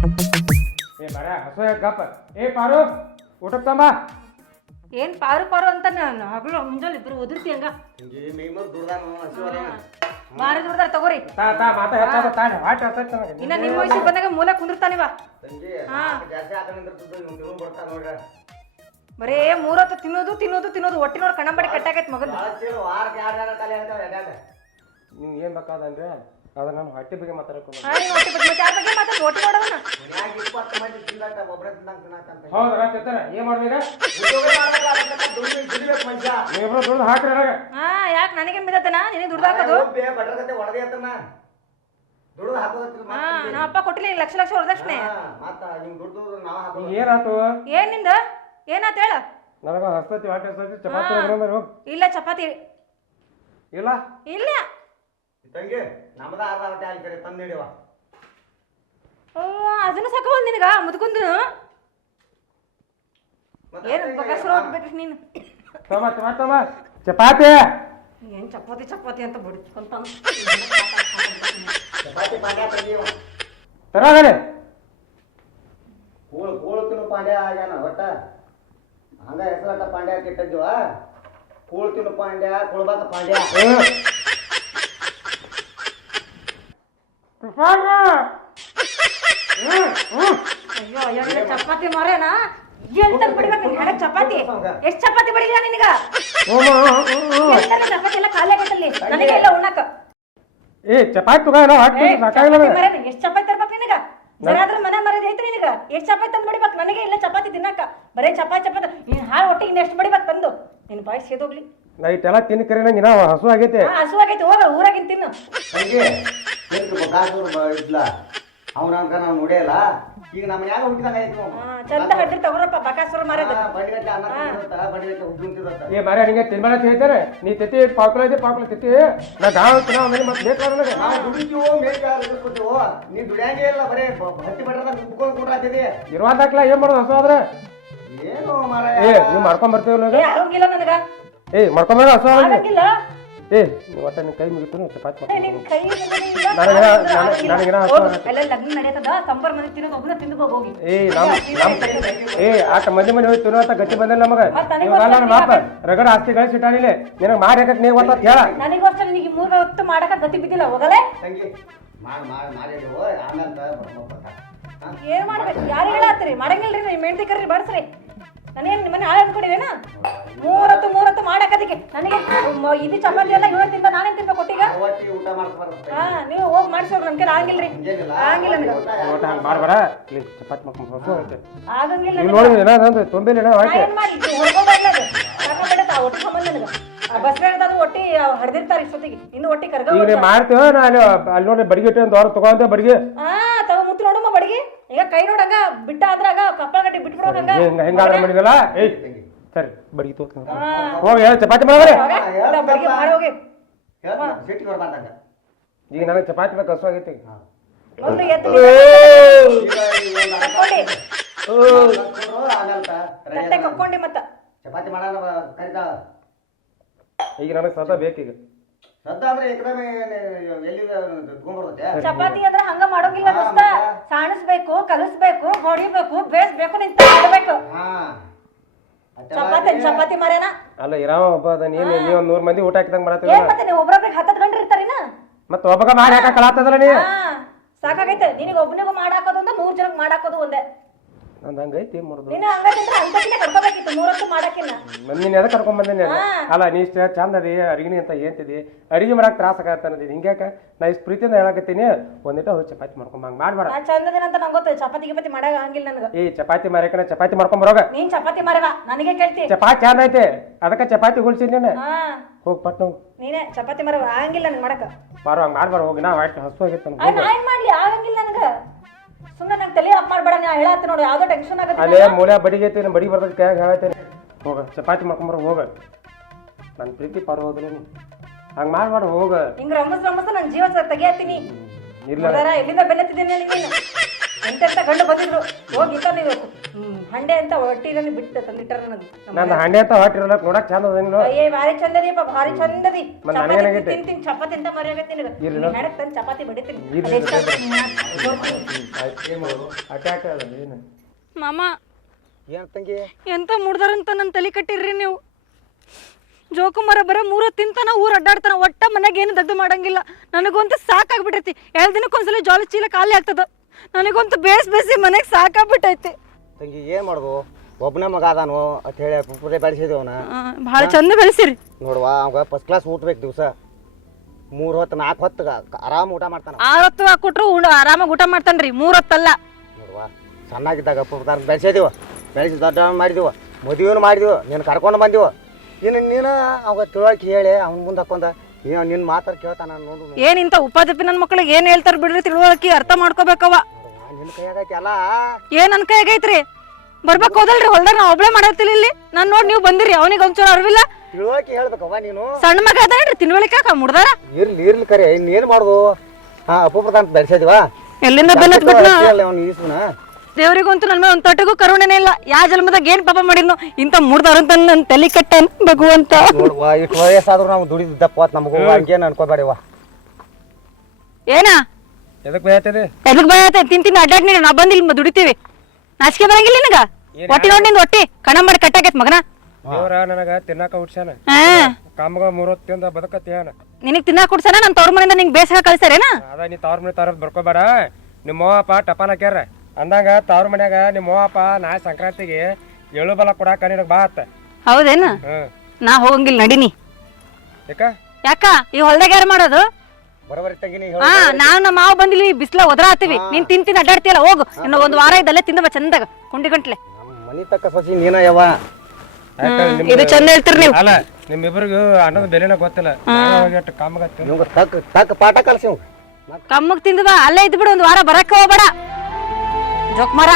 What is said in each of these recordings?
ಏ ಬರ ಹಸು ಗಪ್ಪ. ಏ ಪಾರು ಊಟಕ್ಕೆ ತಂಬ. ಏನ್ ಪಾರು ಪಾರು ಅಂತ ನಾನು ಹಗಲು ಮುಂಜಾನೆ ಇಬ್ರು ಒದರ್ತಿ ಹಂಗ ಮಾರಿ ದುಡ್ದಾರ ತಗೋರಿ. ತಾ ತಾ ಮಾತಾ ಹೆಚ್ಚಾದ ತಾನೆ ವಾಟ್ ಹಸತ್ ನನಗೆ. ಇನ್ನ ನಿಮ್ಮ ವಯಸ್ಸಿಗೆ ಬಂದಾಗ ಮೂಲ ಕುಂದಿರ್ತಾನಿವ. ಬರೇ ಮೂರೊತ್ತು ತಿನ್ನೋದು ತಿನ್ನೋದು ತಿನ್ನೋದು ಒಟ್ಟಿನೋಡ್ ಕಣ್ಣಂಬಡಿ ಕಟ್ಟಾಗೈತ್ ಮಗನ್. ನಿಂಗೆ ಏನ್ ಬೇಕಾದಂದ್ರೆ ಅದ ನಾನು ಹೊಟ್ಟೆ ಬಗ್ಗೆ ಮಾತಾಡ್ಕೊಂಡು ಒಟ್ಟಿ ನೋಡೋಣ. ಹೌದಾ ತಿಂತಾರ ಏನ್ ಮಾಡ್ಬೇಕ ನೀವಿಬ್ರು ದುಡ್ಡು ಹಾಕ್ರಿ ನನಗೆ. ಹಾ ಯಾಕೆ ನನಗೆ ಬಿದ್ದತನ ನಿನಗೆ ದುಡ್ಡು ಹಾಕೋದು? ಹಾ ನಮ್ಮ ಅಪ್ಪ ಕೊಟ್ಟಿಲ್ಲ ಲಕ್ಷ ಲಕ್ಷ ವರದಕ್ಷಿಣೆ. ಏನಾಯ್ತು? ಏನಿಂದ ಏನಾತ ಹೇಳ? ನನಗ ಹಸ್ತತಿ ಹೊಟ್ಟೆ ಹಸ್ತತಿ ಚಪಾತಿ ಇಲ್ಲ ಚಪಾತಿ ಇಲ್ಲ ಇಲ್ಲ ಅದನ್ನು ಸಾಕವಲ್ ನಿನಗ ಮುದ್ಕೊಂದು ಏನು ಬಗಸರು ಹೋಗ್ಬೇಕು ನೀನು. ತಮ್ಮ ತಮ್ಮ ತಮ್ಮ ಚಪಾತಿ ಏನ್ ಚಪಾತಿ ಚಪಾತಿ ಅಂತ ಬಿಡ್ಕೊಂತ ತರಾಗಲೆ ಕೂಳು ಪಾಂಡ್ಯ ಆಗ್ಯಾನ ಒಟ್ಟ ಹಂಗ ಹೆಸರಾಟ ಪಾಂಡ್ಯ ಕೆಟ್ಟಿದ್ವ. ಕೂಳು ತಿನ್ನು ಪಾಂಡ್ಯ ಕುಳ್ಬಾಕ ಪಾಂಡ್ಯ. ಅಯ್ಯೋ ಅಯ್ಯೋ ಚಪಾತಿ ಮರೇನ ಎಂತ ಬಿಡ್ಬೇಕು ಹೆಣಕ್ ಚಪಾತಿ. ಎಷ್ಟ್ ಚಪಾತಿ ಬಡಿಲ್ಲ ನಿನಗ? ಚಪಾತಿ ಎಲ್ಲ ಖಾಲಿ ಆಗೈತಲ್ಲಿ ನನಗೆ ಎಲ್ಲ ಉಣ್ಣಾಕ. ಏ ಚಪಾತಿ ತಗೋಲ್ಲ ಹಾಕಿ ಸಾಕಾಗಿಲ್ಲ. ಎಷ್ಟ್ ಚಪಾತಿ ತರ್ಬೇಕು ನಿನಗ? ಜನಾದ್ರ ಮನೆ ಮರದ ಐತ್ರಿ ನಿನಗ. ಎಷ್ಟ್ ಚಪಾತಿ ತಂದು ಬಡಿಬೇಕು ನನಗೆ ಇಲ್ಲ ಚಪಾತಿ ತಿನ್ನಾಕ. ಬರೇ ಚಪಾತಿ ಚಪಾತಿ ನೀನ್ ಹಾಳು ಹೊಟ್ಟಿಗೆ ಇನ್ನ ಎಷ್ಟು ಬಡಿಬೇಕು ತಂದು ನಿನ್ ಬಾಯಿ ಸೇದೋಗ್ಲಿ. ನೈಟ್ ಎಲ್ಲ ತಿನ್ ಕರೆ ನಂಗೆ ಇನ್ನ ಹಸು ಆಗೈತೆ. ಹಸು ಆಗೈತಿ ಹೋಗ ಊರಾಗಿನ್ ತಿನ್ನು. ಅವ್ನ ನಾವು ನೋಡಿಯಲ್ಲ ಈಗ ನಮ್ಮ ಯಾಗ ಹುಟ್ಟಿದಾಗ ಚಂದ ಹಡ್ರಿ ತಗೋರಪ್ಪ ಬಕಾಸುರ ಮಾರದ ಏ ಮಾರ ನಿಂಗೆ ತಿನ್ಬೇಡ ಅಂತ ಹೇಳ್ತಾರೆ. ನೀ ತೆತ್ತಿ ಪಾಕುಲ ಇದೆ ಪಾಕುಲ ತೆತ್ತಿ ನಾ ಗಾಂವ್ ತಿನ್ನ ಆಮೇಲೆ ಮತ್ತೆ ಬೇಕಾದ್ರೆ ನನಗೆ ನಾವು ದುಡಿತೀವೋ ಮೇಲ್ಕೊತೀವೋ ನೀ ದುಡಿಯಂಗೇ ಇಲ್ಲ ಬರೇ ಹತ್ತಿ ಬಟ್ಟದಾಗ ಕುತ್ಕೊಂಡು ಕೂಡಾತಿದೆ ಇರುವಾದಾಕ್ಲ ಏನ್ ಮಾಡೋದು ಹಸು ಆದ್ರೆ ಏನು ಮಾರ. ಏ ನೀವು ಮಾಡ್ಕೊಂಡ್ ಬರ್ತೀವಿ ಆರೋಗ್ಯ ನನಗ. ಏ ಮಾಡ್ಕೊಂಬ ಹಸು ಆಗಂಗಿಲ್ಲ. ಏ ನೀವು ಒಟ್ಟ ನಿನ್ ಕೈ ಮುಗಿತು ಚಪಾತಿ ನಿನ್ ಕೈ ನನಗಿನ ಎಲ್ಲ ಲಗ್ನ ನಡೆಯತದ ಸಂಬರ್ ಮಂದಿ ತಿನ್ನೋದು ಒಬ್ಬನ ತಿಂದು ಹೋಗಿ. ಏ ಆಟ ಮಂದಿ ಮನೆ ಹೋಗಿ ತಿನ್ನೋ ಅಂತ ಗತಿ ಬಂದಿಲ್ಲ ನಮಗ. ಮಾಪ ರಗಡ ಆಸ್ತಿ ಗಳಿಸಿ ಇಟ್ಟಾನಿಲ್ಲ ನಿನಗೆ ಮಾಡಿ ಹಾಕಕ್ ನೀವು ಗೊತ್ತ ಹೇಳ. ನನಗೋಸ್ಕರ ನಿನಗೆ 3 ಹೊತ್ತು ಮಾಡಕ ಗತಿ ಬಿದ್ದಿಲ್ಲ ಹೋಗಲೇ. ಏನ್ ಮಾಡ್ಬೇಕು ಯಾರು ಹೇಳತ್ತೀರಿ? ಮಾಡಂಗಿಲ್ರಿ ನೀವು ಮೆಂತಿ ಕರ್ರಿ ಬಡ್ಸ್ರಿ. ನಾನೇನ್ ನಿಮ್ಮನೆ ಹಾಳು ಅಂದ್ಕೊಂಡಿವೇನ? 3 ಹೊತ್ತು ಮಾಡಕದಕ್ಕೆ ನನಗೆ ಇದು ಚಪಾತಿ ಎಲ್ಲ ಇವತ್ತು ತಿಂದ ನಾನೇನ್ ತಿನ್ಬೇಕು ಕೊಟ್ಟಿಗ? ಹಾ ನೀವು ಹೋಗಿ ಮಾಡಿಸೋರು ನಮ್ಗೆ ಆಗಂಗಿಲ್ರಿ. ಆಗಂಗಿಲ್ಲ ಮಾಡ್ಬೇಡ ಚಪಾತಿ ಮಾಡ್ಕೊಂಡು ಆಗಂಗಿಲ್ಲ ನೋಡಿ ಏನಾದ್ರೆ ತೊಂಬಿಲ್ಲ ಏನ್ ಮಾಡಿ ಹೊಡ್ಕೋಬಾರ್ದು ಸಾಕಾಗ್ಬಿಡತ್ತ ಆ ಒಟ್ಟಿ ಸಂಬಂಧ ನನಗ. ಬಸ್ ಅದು ಒಟ್ಟಿ ಹಡ್ದಿರ್ತಾರ ಇಷ್ಟೊತ್ತಿಗೆ ಇನ್ನು ಒಟ್ಟಿ ಕರ್ಗ ಮಾಡ್ತೇವ ನಾನು ಅಲ್ಲಿ ನೋಡಿ ಬಡಿಗೆ ಇಟ್ಟು ಒಂದು ವಾರ ತಗೊಂತ ಬಡಿಗೆ ತಗೋ ಮುತ್ತು ನೋಡಮ್ಮ ಬಡಿಗೆ. ಈಗ ಕೈ ನೋಡಂಗ ಬಿಟ್ಟ ಆದ್ರಾಗ ಕಪ್ಪಳ ಗಟ್ಟಿ ಬಿಟ್ಬಿಡೋದಂಗ ಹೆಂಗ ಮಾಡಿದಲ್ಲ. ಏಯ್ ಸರಿ ಬಡಿಗೆ ತೋತ ಹೋಗಿ ಚಪಾತಿ ಮಾಡ್ರಿ ಬಡಿಗೆ ಮಾಡಿ ಹೋಗಿ. ಈಗ ನನಗೆ ಚಪಾತಿ ಬೇಕು ಹಸು ಆಗೈತಿ. ಒಂದು ಎತ್ತು ತಟ್ಟೆ ಕಕ್ಕೊಂಡಿ ಮತ್ತ ಚಪಾತಿ ಮಾಡೋಣ ಕರಿತಾಳ. ಈಗ ನನಗೆ ಸದಾ ಬೇಕೀಗ ಚಪಾತಿ ಅಂದ್ರೆ ಹಂಗ ಮಾಡೋಗಿಲ್ಲ ದೋಸ್ತ. ಸಾಣಿಸ್ಬೇಕು ಕಲಿಸ್ಬೇಕು ಹೊಡಿಬೇಕು ಬೇಯಿಸ್ಬೇಕು ನಿಂತ ಮಾಡಬೇಕು. ಚಪಾತಿ ಮರೇನ ಅಲ್ಲ ಇರಾವ ಒಬ್ಬ ಅದ ನೀನು ನೀ ಒಂದ್ 100 ಮಂದಿ ಊಟ ಹಾಕಿದಂಗ ಮಾಡತ್ತೀವಿ. ಏನ್ ಮತ್ತೆ ನೀವು ಒಬ್ಬೊಬ್ರಿಗೆ 10 ಗಂಟೆ ಇರ್ತಾರಿನ ಮತ್ತೆ ಒಬ್ಬಗ ಮಾಡಿ ಹಾಕಕ್ ಕಲಾತದಲ್ಲ ನೀ. ಸಾಕಾಗೈತೆ ನಿನಗೆ ಒಬ್ಬನಿಗೂ ಮಾಡಾಕೋದು ಒಂದ 3 ಜನಕ್ಕೆ ಮಾಡಾಕೋದು ಒಂದೇ. ನಂದು ಹಂಗೈತಿ ಮಾಡೋದು. ನೀನು ಹಂಗೈತಿದ್ರೆ ಅಂತಕಿನ ಕರ್ಕೋಬೇಕಿತ್ತು 3 ಹೊತ್ತು ಮಾಡಕ್ಕಿನ್ನ. ನೀನ್ ಎದಕ್ಕೆ ಕರ್ಕೊಂಡ್ ಬಂದೇನೆ ಅಲ್ಲ ನೀ ಇಷ್ಟ ಚಂದ ಅದಿ ಅಡಿಗೆ ಅಂತ ಏನ್ತಿದಿ ಅಡಿಗೆ ಮಾಡಕ್ ತ್ರಾಸ ಆಗತ್ತನ್ನದಿ ಹಿಂಗ್ಯಾಕ ನಾ ಇಷ್ಟು ಪ್ರೀತಿಯಿಂದ ಹೇಳಕತ್ತೀನಿ. ಒಂದಿಟ ಹೋಗಿ ಚಪಾತಿ ಮಾಡ್ಕೊಂಡ್ ಹಂಗ ಮಾಡ್ಬೇಡ. ನಾ ಚಂದದಿನ ಅಂತ ನಂಗೆ ಗೊತ್ತು. ಚಪಾತಿ ಗಿಪಾತಿ ಮಾಡಾಗ ಹಂಗಿಲ್ಲ ನನಗ. ಏ ಚಪಾತಿ ಮಾರಕನ ಚಪಾತಿ ಮಾಡ್ಕೊಂಡ್ ಬರೋಗ. ನೀನ್ ಚಪಾತಿ ಮಾರವ ನನಗೆ ಕೇಳ್ತಿ. ಚಪಾತಿ ಚಂದ ಐತೆ ಅದಕ್ಕೆ ಚಪಾತಿ ಹೊಲ್ಸಿದ್ ನೀನು. ಹೋಗ್ ಪಟ್ನ ನೀನೇ ಚಪಾತಿ ಮಾರವ ಆಗಂಗಿಲ್ಲ ನನ್ಗೆ ಮಾಡಕ. ಬಾರೋ ಹಂಗ ಮಾಡ್ಬಾರ ಹೋಗಿ ನಾ ಹೊಟ್ಟೆ ಹಸು ಆಗೈತೆ. ನಾ ಏನ್ ಮಾಡ್ಲಿ ಆಗಂಗಿಲ್ಲ ನನಗ. ಸುಮ್ಮನೆ ನಂಗೆ ತಲೆ ಅಪ್ ಮಾಡ್ಬೇಡ. ನಾ ಹೇಳತ್ತೆ ನೋಡಿ ಯಾವ್ದೋ ಟೆನ್ಷನ್ ಆಗತ್ತೆ. ಅಲ್ಲೇ ಮೂಲೆ ಬಡಿಗೈತಿ ಬಡಿ ಬರ್ತದ ಕ್ಯಾಗ ಹೇಳತ್ತೇನೆ. ಹೋಗ ಚಪಾತಿ ಮಾಡ್ಕೊಂಬರ ಹೋಗ. ನನ್ನ ಪ್ರೀತಿ ಪಾರು ಹೋದ್ರೆ ಹಂಗ ಮಾಡ್ಬಾರ ಹೋಗ. ಹಿಂಗ ರಮಸ್ ನನ್ ಜೀವ ತೆಗಿಯತ್ತೀನಿ. ಎಲ್ಲಿಂದ ಬೆಲ್ಲತ್ತಿದ್ದೀನಿ ನೀನು ಎಂತೆಂತ ಗಂಡು ಬಂದಿದ್ರು ಹೋಗಿ ನೀವು ಹಂಡೆ ಅಂತ ಹೊಟ್ಟಿನಲ್ಲಿ ಬಿಟ್ಟು ತಂದಿಟ್ಟಾರ ನನಗೆ ನಂದು ಹಂಡೆ ಅಂತ ಹೊಟ್ಟಿರಲ್ಲ ನೋಡಕ್ ಚಂದ ಅದ ನೀನು ಅಯ್ಯೇ ಭಾರಿ ಚಂದದಿಯಪ್ಪ ಭಾರಿ ಚಂದದಿ ಮತ್ತ್ ಚಪಾತಿ ನನಗೇನಾಗೈತೆ? ತಿಂತೀನಿ ಚಪಾತಿ ಅಂತ ಮರ್ಯಾಗತ್ತೆ ನಿನಗೆ ಹೆಣಕ್ ತಂದು ಚಪಾತಿ ಬಡಿತೀನಿ ಅಟ್ಯಾಕ್ ಅದ ಏನು ಮಾಮ ಏನ್ ತಂಗಿ ಎಂತ ಮುಡ್ದಾರಂತ ನನ್ನ ತಲೆ ಕಟ್ಟಿರ್ರಿ ನೀವು ಜೋಕುಮಾರ ಬರ 3 ತಿಂತಾನ ಊರ್ ಅಡ್ಡಾಡ್ತಾನ ಒಟ್ಟ ಮನ್ಯಾಗ ಏನು ದಗ್ದು ಮಾಡಂಗಿಲ್ಲ ನನಗಂತೂ ಸಾಕಾಗ್ಬಿಟ್ಟೈತಿ 2 ದಿನಕ್ಕೊಂದ್ಸಲ ಜೋಳ ಚೀಲ ಖಾಲಿ ಆಗ್ತದ ನನಗಂತೂ ಬೇಸಿ ಮನೆಗೆ ಸಾಕಾಗ್ಬಿಟ್ಟೈತಿ ತಂಗಿ ಏನ್ ಮಾಡೋದು ಒಬ್ಬನೇ ಮಗ ಅದಾನು ಅಂತ ಹೇಳಿ ಪುಪ್ಪದೆ ಬೆಳೆಸಿದ್ವಿ ಅವನ ಭಾಳ ಚಂದ ಬೆಳೆಸಿರಿ ನೋಡುವ ಅವಾಗ ಫಸ್ಟ್ ಕ್ಲಾಸ್ ಊಟ ಬೇಕು ದಿವಸ 3 ಹೊತ್ತು 4 ಹೊತ್ತು ಆರಾಮ್ ಊಟ ಮಾಡ್ತಾನ 6 ಹೊತ್ತು ಹಾಕೊಟ್ರು ಆರಾಮಾಗಿ ಊಟ ಮಾಡ್ತಾನ್ರಿ 3 ಹೊತ್ತಲ್ಲ ನೋಡುವ ಸಣ್ಣಾಗಿದ್ದಾಗ ಪುಪ್ಪದಾರ ಬೆಳೆಸಿದೀವ ಬೆಳೆಸಿ ದೊಡ್ಡ ಮಾಡಿದೀವ ಮದುವೆನೂ ಮಾಡಿದೀವ ನೀನು ಕರ್ಕೊಂಡು ಬಂದೀವ ನೀನು ಅವಾಗ ತಿಳುವಳಿಕೆ ಹೇಳಿ ಅವ್ನ ಮುಂದೆ ಹಾಕೊಂಡ ನಿನ್ನ ಮಾತಾಡ್ ಕೇಳ್ತಾನ ನೋಡು ಏನ್ ಇಂತ ಉಪಾಧ್ಯಪಿ ನನ್ನ ಮಕ್ಳಿಗೆ ಏನ್ ಹೇಳ್ತಾರ ಬಿಡ್ರಿ ತಿಳುವಳಿಕೆ ಅರ್ಥ ಮಾಡ್ಕೋಬೇಕವ ನಿನ್ನ ಕೈಯಾಗೈತಿ ಅಲ್ಲ ಏನ್ ನನ್ ಕೈಯಾಗೈತ್ರಿ ಬರ್ಬೇಕು ಹೋದಲ್ರಿ ಹೊಲ್ದಾಗ ನಾ ಒಬ್ಳೆ ಮಾಡತ್ತಿಲ್ಲ ಇಲ್ಲಿ ನಾನ್ ನೋಡಿ ನೀವು ಬಂದಿರಿ ಅವನಿಗೆ ಒಂಚೂರು ಅರಿವಿಲ್ಲ ತಿಳುವಳಿಕೆ ಹೇಳ್ಬೇಕವ್ವ ನೀನು ಸಣ್ಣ ಮಗ ಅದೇನ್ರಿ ತಿನ್ವಳಿಕ ಮುಡ್ದಾರ ಇರ್ಲಿ ಕರೆ ಇನ್ನೇನು ಮಾಡೋದು ಅಪೂರ್ವದ ಅಂತ ಬೆಳೆಸಿದೀವ ಎಲ್ಲಿಂದ ಬೆನ್ನತ್ಬಿಟ್ನ ಅವ್ನು ಈಸ್ನ ದೇವ್ರಿಗಂತೂ ನನ್ನ ಮೇಲೆ ಒಂದ್ ತೊಟ್ಟಿಗೂ ಕರುಣೆನೇ ಇಲ್ಲ ಯಾವ ಜನ್ಮದಾಗ ಏನ್ ಪಾಪ ಮಾಡಿದ್ನು ಇಂತ ಮುಡ್ದಾರಂತ ನನ್ ತಲೆ ಕಟ್ಟನ್ ಭಗವಂತ ನೋಡುವ ಇಷ್ಟು ವಯಸ್ಸಾದ್ರೂ ನಾವು ದುಡಿದಿದ್ದಪ್ಪ ನಮಗೂ ಹಂಗೇನು ಅನ್ಕೋಬೇಡಿವ ಏನ ಎದಕ್ ಬಯತದೆ ಎದಕ್ ಭಯ ಆಯ್ತ ತಿಂತೀನಿ ಅಡ್ಡಾಡ್ ನೀನು ನಾ ಬಂದಿಲ್ಲ ದುಡಿತೀವಿ ನಾಚಿಕೆ ಬರಂಗಿಲ್ಲ ನಿನಗ ಹೊಟ್ಟಿ ನೋಡಿ ನಿಂದ ಹೊಟ್ಟಿ ಕಣ ಮಾಡಿ ಕಟ್ಟಾಕೈತ್ ಮಗನ ದೇವ್ರ ನನಗ ತಿನ್ನಾಕ ಹುಡ್ಸ್ಯಾನ ಕಾಮಗ 3 ಹೊತ್ತಿಂದ ಬದುಕತ್ತೇನ ನಿನಗ್ ತಿನ್ನಾಕ ಕೊಡ್ಸಾನ ನನ್ ತವ್ರ ಮನೆಯಿಂದ ನಿಂಗೆ ಬೇಸಾಗ ಕಳಿಸ್ತಾರೇನ ಅದ ನೀ ತವ್ರ ಮನೆ ತರದ್ ಬರ್ಕೋಬೇಡ ನಿಮ್ಮ ಅವ್ವಪ್ಪ ಟಪಾಲ್ ಹಾಕ್ಯಾರ ಅಂದಂಗ ತವ್ರ ಮನ್ಯಾಗ ನಿಮ್ಮ ಅವ್ವಪ್ಪ ನಾ ಸಂಕ್ರಾಂತಿಗೆ ಎಳು ಬಲ ಕೊಡಾಕ ನಿನಗ್ ಬಾ ಅತ್ತ ಹೌದೇನ ಹ್ಮ್ ನಾ ಹೋಗಂಗಿಲ್ಲ ನಡಿನಿ ಯಾಕ ಯಾಕ ಈ ಹೊಲ್ದಾಗ ಯಾರು ಮಾಡೋದು ಬರೋಬರಿ ತಂಗಿನಿ ಹಾ ನಾವ್ ನಮ್ಮ ಮಾವು ಬಂದಿಲ್ಲಿ ಬಿಸ್ಲ ಒದರ ಹತ್ತೀವಿ ನೀನ್ ತಿಂತೀನಿ ಅಡ್ಡಾಡ್ತೀಯಲ್ಲ ಹೋಗು ಇನ್ನು 1 ವಾರ ಇದ್ದಲ್ಲೇ ತಿಂದ ಬಾ ಚಂದಾಗ ಕುಂಡಿ ಗಂಟ್ಲೆ ನಮ್ಮ ಮನಿ ತಕ್ಕ ಸಸಿ ನೀನ ಯವ್ವ ಇದು ಚಂದ ಹೇಳ್ತೀರಿ ನೀವು ಅಲ್ಲ ನಿಮ್ಮಿಬ್ಬರಿಗೂ ಅನ್ನದ ಬೆಲೆನ ಗೊತ್ತಿಲ್ಲ ಕಾಮಗ ನಿಮ್ಗೆ ತಕ್ಕ ಪಾಠ ಕಲ್ಸಿವ್ ಕಮ್ಮಗ್ ತಿಂದ ಬಾ ಅಲ್ಲೇ ಇದ್ ಬಿಡು 1 ವಾರ ಬರಕ್ಕೆ ಹೋಗ್ಬೇಡ ಜೋಕ್ಮಾರ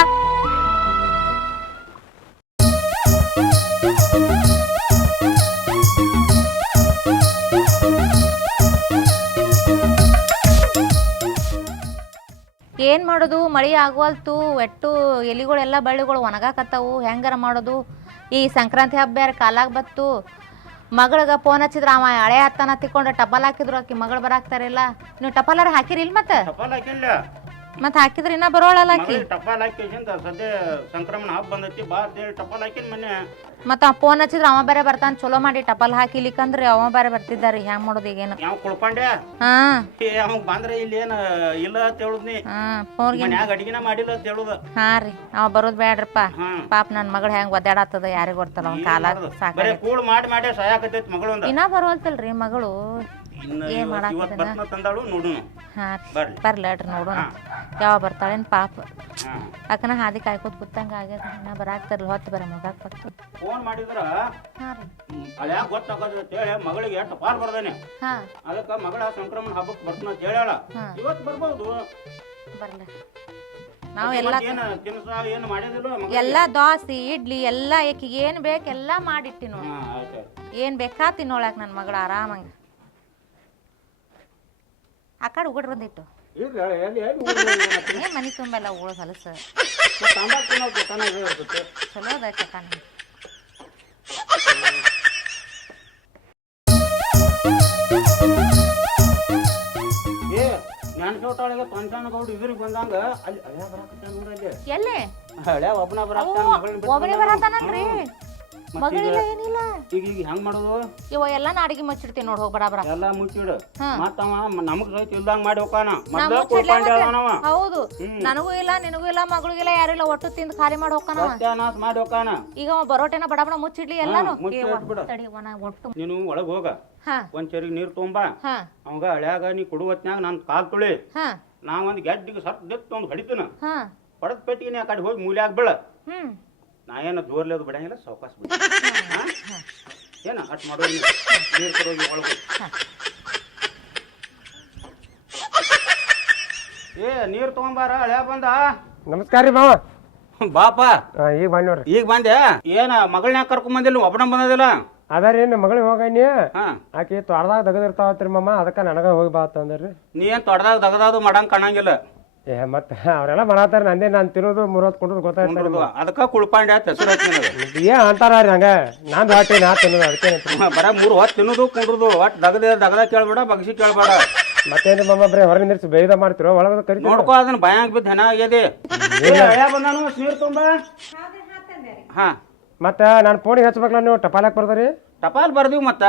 ಏನು ಮಾಡೋದು ಮಳೆ ಆಗವಲ್ತು ಒಟ್ಟು ಎಲಿಗಳೆಲ್ಲ ಬಳ್ಳಿಗಳು ಒಣಗಾಕತ್ತಾವು ಹೆಂಗಾರ ಮಾಡೋದು ಈ ಸಂಕ್ರಾಂತಿ ಹಬ್ಬ ಬೇರೆ ಕಾಲಾಗ ಬತ್ತು ಮಗಳಿಗೆ ಫೋನ್ ಹಚ್ಚಿದ್ರ ಅವ ಹಳೆ ಹತ್ತನ ತಿಕ್ಕೊಂಡು ಟಪಾಲ್ ಹಾಕಿದ್ರು ಆಕಿ ಮಗಳು ಬರಾಕ್ತಾರಿಲ್ಲ ನೀವು ಟಪಾಲಾರ ಹಾಕಿರಿ ಇಲ್ಲ ಮತ್ತೆ ಹಾಕಿದ್ರೆ ಇನ್ನ ಬರೋಳಲ್ಲ ಆಕಿ ಟಪಾಲ್ ಹಾಕಿಸಿಂದ ಸದ್ಯ ಸಂಕ್ರಮಣ ಹಬ್ಬ ಬಂದೈತಿ ಬಾ ಅಂತೇಳಿ ಟಪಾಲ್ ಹಾಕಿನ ಮೊನ್ನೆ ಮತ್ತೆ ಫೋನ್ ಹಚ್ಚಿದ್ರ ಅವ ಬೇರೆ ಬರ್ತಾನ ಚಲೋ ಮಾಡಿ ಟಪಾಲ್ ಹಾಕಿಲಿಕ್ಕಂದ್ರೆ ಅವ ಬೇರೆ ಬರ್ತಿದ್ದಾರಿ ಹೆಂಗ್ ಮಾಡೋದು ಈಗೇನು ಯಾವ ಕುಳ್ಕೊಂಡೆ ಹಾ ಅವಾಗ ಬಂದ್ರೆ ಇಲ್ಲಿ ಏನ ಇಲ್ಲ ಅಂತ ಹೇಳುದ್ನಿ ಹಾ ಫೋನ್ಗೆ ಮನ್ಯಾಗ ಅಡಿಗೆನ ಮಾಡಿಲ್ಲ ಅಂತ ಹೇಳುದ ಹಾ ರೀ ಅವ ಬರೋದ್ ಬೇಡ್ರಪ್ಪ ಪಾಪ ನನ್ ಮಗಳು ಹೆಂಗ್ ಒದ್ದಾಡತ್ತದ ಯಾರಿಗ ಗೊತ್ತಲ್ಲ ಅವ್ನ ಕಾಲಾಗ ಬರೇ ಸಾಕ ಕೂಳ್ ಮಾಡಿ ಸಾಯಾಕತೈತಿ ಮಗಳು ಅಂದ ಇನ್ನ ಬರೋಲ್ತಲ್ರಿ ಮಗಳು ಇನ್ನು ಏನ್ ಇವತ್ತು ಬರ್ತನ ತಂದಾಳು ನೋಡುನು ಹಾ ಬರ್ಲಿ ಬರ್ಲಾಡ್ರಿ ನೋಡೋಣ ಯಾವ ಬರ್ತಾಳೇನ್ ಪಾಪ ಹಾ ಅಕ್ಕನ ಹಾದಿ ಕಾಯ್ಕೋತ ಕೂತಂಗ ಆಗ್ಯದ ಇನ್ನ ಬರಾಕ್ತಾರಲ್ಲ ಹೊತ್ತು ಬರ ಮಗಾಕ್ ಬರ್ತು ಫೋನ್ ಮಾಡಿದ್ರ ಹಾ ರೀ ಹಳ್ಯಾಗ ಗೊತ್ತಾಗದ ಅಂತ ಹೇಳಿ ಮಗಳಿಗೆ ಟಪಾಲ್ ಬರ್ದಾನೆ ಹಾ ಅದಕ್ಕ ಮಗಳ ಸಂಕ್ರಮಣ ಹಬ್ಬಕ್ಕೆ ಬರ್ತನ ಅಂತ ಹೇಳ್ಯಾಳ ಇವತ್ತು ಬರ್ಬೋದು ಬರ್ಲ ನಾವು ಎಲ್ಲ ಏನ ತಿನ್ಸ ಏನು ಮಾಡಿದಿಲ್ಲ ಮಗ ಎಲ್ಲಾ ದೋಸೆ ಇಡ್ಲಿ ಎಲ್ಲಾ ಆಕಿಗೆ ಏನ್ ಬೇಕು ಎಲ್ಲಾ ಮಾಡಿಟ್ಟಿ ನೋಡಿ ಹಾ ಆಯ್ತು ಏನ್ ಬೇಕಾ ತಿನ್ನೋಳಕ್ ನನ್ ಮಗಳು ಆರಾಮಂಗ ಆ ಕಡೆ ಉಗಡ್ ಬಂದಿಟ್ಟು ಏನ್ ಮನಿ ತುಂಬೆಲ್ಲ ಉಗುಳು ಹೊಲಸ ಚಲೋ ಅದ ಚಕಾನ ಏ ಜ್ಞಾನಚೌಟಾಳಿಗೆ ಪಂಚಾನಗೌಡ ಇದ್ರಿಗೆ ಬಂದಂಗ ಅಲ್ಲಿ ಹಳ್ಯಾ ಬರಾಕತ್ತಾನ ನೋಡಲ್ಲಿ ಎಲ್ಲೇ ಹಳ್ಯಾ ಒಬ್ಬನ ಬರಾಕತ್ತಾನ ಮಗಳನ್ನ ಒಬ್ಬನೇ ಬರತಾನನ್ರಿ ಮಗಳಿಲ್ಲ ಏನಿಲ್ಲ ಈಗ ಹೆಂಗ್ ಮಾಡೋದು ಇವ ಎಲ್ಲಾ ಅಡಿಗೆ ಮುಚ್ಚಿಡ್ತೀನಿ ನೋಡ್ ಹೋಗ್ ಬಡ ಬಡ ಎಲ್ಲಾ ಮುಚ್ಚಿಡು ಮತ್ತವ ನಮಗ್ ಸಹಿತ ಇಲ್ದಂಗ ಮಾಡಿ ಹೋಗಾನ ನಾ ಮೊದ್ಲ ಮುಚ್ಚಿಡ್ಲೆ ಕೂಳ್ಕೊಂಡವ ಹೌದು ನನಗೂ ಇಲ್ಲ ನಿನಗೂ ಇಲ್ಲ ಮಗಳಿಗಿಲ್ಲ ಯಾರಿಲ್ಲ ಒಟ್ಟು ತಿಂದು ಖಾಲಿ ಮಾಡಿ ಹೋಗ್ತಾನವ ಸತ್ಯಾನಾಶ ಮಾಡಿ ಹೋಗಾನ ಈಗ ಅವ ಬರೋಟೇನ ಬಡ ಬಡ ಮುಚ್ಚಿಡ್ಲಿ ಎಲ್ಲಾನು ಮುಚ್ಚಿಟ್ಬಿಡು. ತಡಿ ಅವನ ಒಟ್ಟು ನೀನು ಒಳಗ್ ಹೋಗ ಹಾ ಒಂದ್ ಚರಿಗೆ ನೀರ್ ತೊಂಬ ಹಾ ಅವಾಗ ಹಳ್ಯಾಗ ನೀ ಕೊಡು ಹೊತ್ನ್ಯಾಗ ನಾನು ಕಾಲ್ ತುಳಿ ಹಾ ನಾ ಒಂದ್ ಗೆಡ್ಡಿಗೆ ಸತ್ ದಿತ್ತು ಒಂದು ಹೊಡಿತನ ಹಾ ಹೊಡೆದ್ ಪೆಟ್ಟಿಗೆ ಆ ಕಡೆ ಹೋಗಿ ಮೂಲ್ಯಾಗ ಬೀಳ ಹ್ಮ್ ನಾ ಏನು ಜೋರ್ಲಿ ಅದು ಬಿಡಂಗಿಲ್ಲ ಸಾವಕಾಶ ಬಿಡ ಏನ ಅಟ್ ಮಾಡೋ ನೀರು ಕೊಡೋಗಿ ಒಳಗೆ ಏ ನೀರು ತಗೊಂಬಾರ ಹಳ್ಯಾ ಬಂದ ನಮಸ್ಕಾರ ರೀ ಮಾವ ಬಾಪ ಈಗ ಬಂದ್ ನೋಡ್ರಿ ಈಗ ಬಂದೆ ಏನ ಮಗಳನ್ಯಾಗ ಕರ್ಕೊಂಡ್ ಬಂದಿಲ್ಲ ಒಬ್ಬನ ಬಂದಿಲ್ಲ ಅದಾರಿ ನಿಮ್ಮ ಮಗಳಿಗೆ ಹೋಗಣ್ಣಿ ಹಾ ಆಕಿ ತೋಟದಾಗ ತೆಗದಿರ್ತಾವತ್ರಿ ಮಾಮ ಅದಕ್ಕೆ ನನಗ ಹೋಗಿ ಬಾ ಅಂತಂದ್ರಿ ನೀ ಏನ್ ತೊಡ್ದಾಗ ದಗದಾದು ಮಾಡಂಗ್ ಕಾಣಂಗಿಲ್ಲ ಏ ಮತ್ತೆ ಅವರೆಲ್ಲ ಮಾಡತ್ತಾರ ನಂದೇ ನಾನು ತಿನ್ನೋದು 30 ಕುಂಡ್ರದು ಗೊತ್ತಾಯ್ತು ಕುಂಡ್ರದು ಅದಕ್ಕ ಕುಳ್ಪಾಂಡೆ ಅಂತ ಹೆಸರು ಹಚ್ಚಿ ನನಗೆ. ಏನ್ ಅಂತಾರ ಹಂಗ ನಾನ್ ಹೊಟ್ಟೆ ನಾ ತಿನ್ನೋದು ಅದಕ್ಕೆ ಬರ 3 ಹೊತ್ತು ತಿನ್ನೋದು ಕುಂಡ್ರದು ಒಟ್ಟು ದಗದ ಕೇಳ್ಬೇಡ ಬಗ್ಸಿ ಕೇಳ್ಬೇಡ. ಮತ್ತೇನು ಮಮ್ಮ ಬರೀ ಹೊರಗೆ ನಿಲ್ಸಿ ಬೇಯ್ದ ಮಾಡ್ತಿರೋ ಒಳಗದ ಕರಿತೀವಿ ನೋಡ್ಕೋ ಅದನ್ನ ಭಯಾಂಗ ಬಿದ್ದು ಹೆಣ ಆಗ್ಯದೆ. ಹಳೆ ಬಂದಾನು ನೀರು ತುಂಬ. ಹಾ ಮತ್ತ ನಾನು ಫೋನಿಗೆ ಹಚ್ಬೇಕಲ್ಲ ನೀವು ಟಪಾಲಾಕ್ ಬರ್ದಾರಿ ಟಪಾಲ್ ಬರ್ದೀವಿ ಮತ್ತ